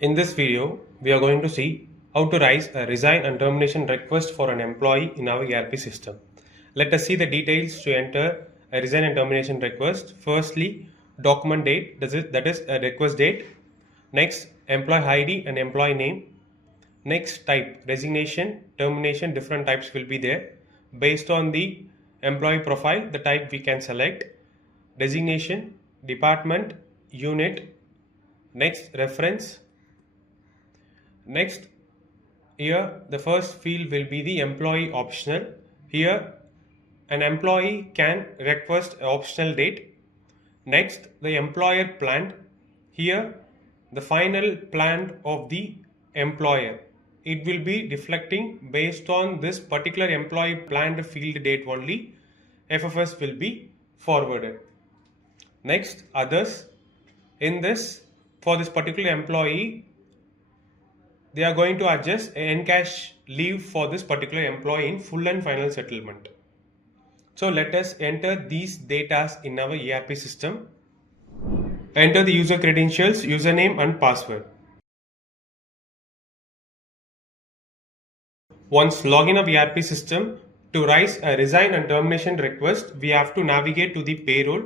In this video, we are going to see how to raise a resign and termination request for an employee in our ERP system. Let us see the details to enter a resign and termination request. Firstly, document date, that is a request date. Next, employee ID and employee name. Next, type, resignation, termination, different types will be there. Based on the employee profile, the type we can select. Designation, department, unit. Next, reference. Next, here the first field will be the employee optional. Here an employee can request an optional date. Next, the employer planned. Here the final plan of the employer. It will be reflecting based on this particular employee planned field date only. FFS will be forwarded. Next, others. In this, for this particular employee, they are going to adjust an encash leave for this particular employee in full and final settlement. So let us enter these data in our ERP system. Enter the user credentials, username and password. Once login of ERP system, to raise a resign and termination request, we have to navigate to the payroll.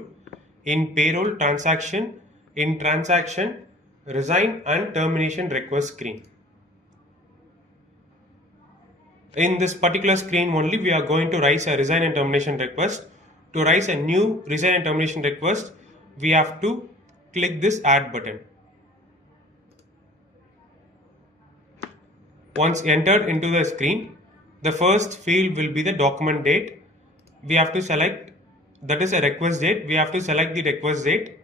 In payroll, transaction, in transaction, resign and termination request screen. In this particular screen only, we are going to raise a resign and termination request. To raise a new resign and termination request, we have to click this add button. Once entered into the screen, the first field will be the document date. We have to select, that is a request date. We have to select the request date.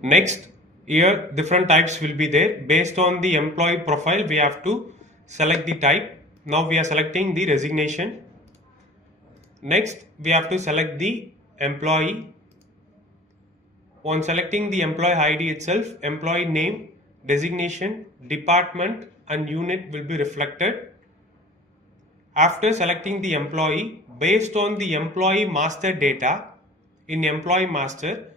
Next, here different types will be there. Based on the employee profile, we have to select the type. Now we are selecting the resignation. Next, we have to select the employee. On selecting the employee ID itself, employee name, designation, department and unit will be reflected. After selecting the employee, based on the employee master data, in employee master,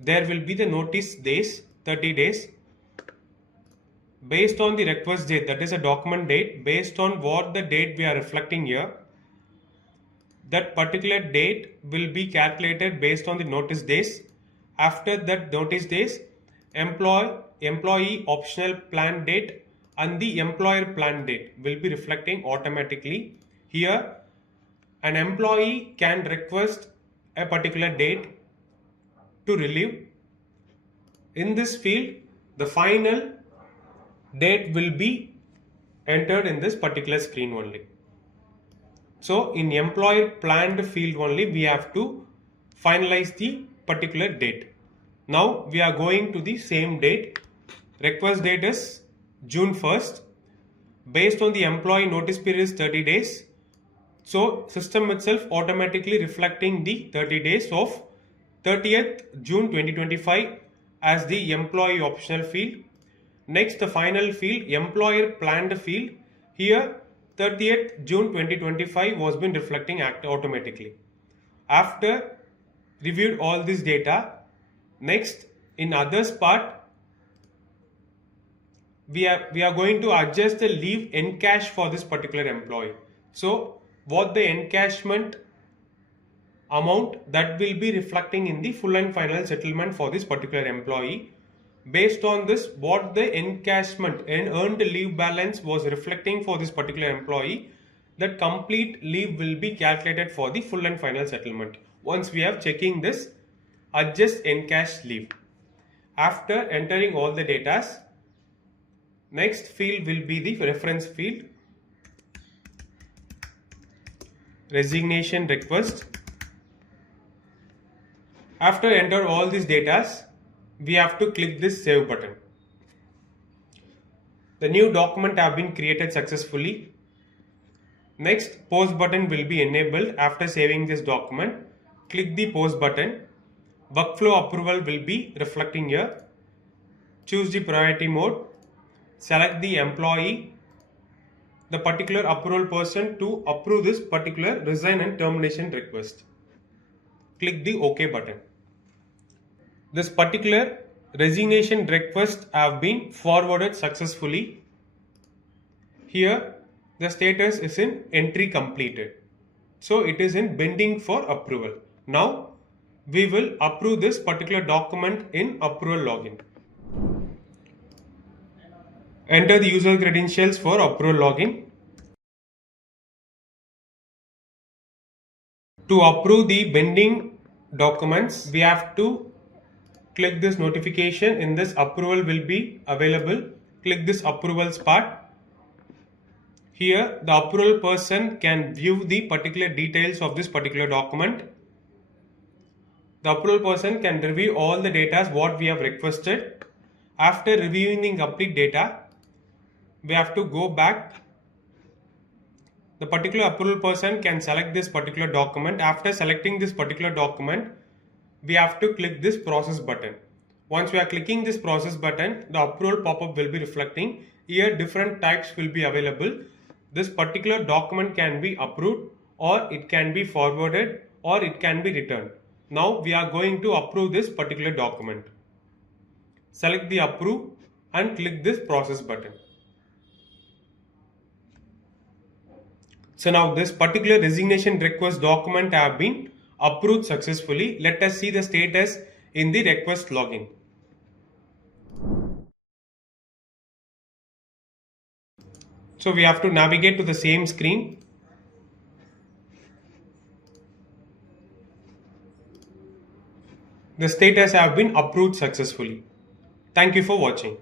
there will be the notice days, 30 days. Based on the request date, that is a document date, based on what the date we are reflecting here, that particular date will be calculated based on the notice days. After that notice days, employee optional plan date and the employer plan date will be reflecting automatically. Here, an employee can request a particular date to relieve. In this field, the final date will be entered in this particular screen only. So in employer planned field only, we have to finalize the particular date. Now we are going to the same date. Request date is June 1st. Based on the employee notice period is 30 days. So system itself automatically reflecting the 30 days of 30th June 2025 as the employee optional field. Next, the final field, employer planned field. Here 30th June 2025 was been reflecting automatically. After reviewed all this data, next in others part, we are going to adjust the leave encash for this particular employee. So what the encashment amount that will be reflecting in the full and final settlement for this particular employee. Based on this, what the encashment and earned leave balance was reflecting for this particular employee, that complete leave will be calculated for the full and final settlement. Once we have checking this, adjust encash leave. After entering all the data, next field will be the reference field, resignation request. After enter all these data, we have to click this save button. The new document have been created successfully. Next, post button will be enabled after saving this document. Click the post button. Workflow approval will be reflecting here. Choose the priority mode. Select the employee, the particular approval person to approve this particular resign and termination request. click the OK button. This particular resignation request have been forwarded successfully. Here the status is in entry completed. So it is in pending for approval. Now we will approve this particular document in approval login. Enter the user credentials for approval login. To approve the pending documents, we have to click this notification. In this, approval will be available. Click this approvals part. Here the approval person can view the particular details of this particular document. The approval person can review all the data what we have requested. After reviewing the complete data, we have to go back. The particular approval person can select this particular document. After selecting this particular document, we have to click this process button. Once we are clicking this process button, the approval pop-up will be reflecting. Here different types will be available. This particular document can be approved, or it can be forwarded, or it can be returned. Now we are going to approve this particular document. Select the approve and click this process button. So now this particular resignation request document have been approved successfully. Let us see the status in the request login. So we have to navigate to the same screen. The status have been approved successfully. Thank you for watching.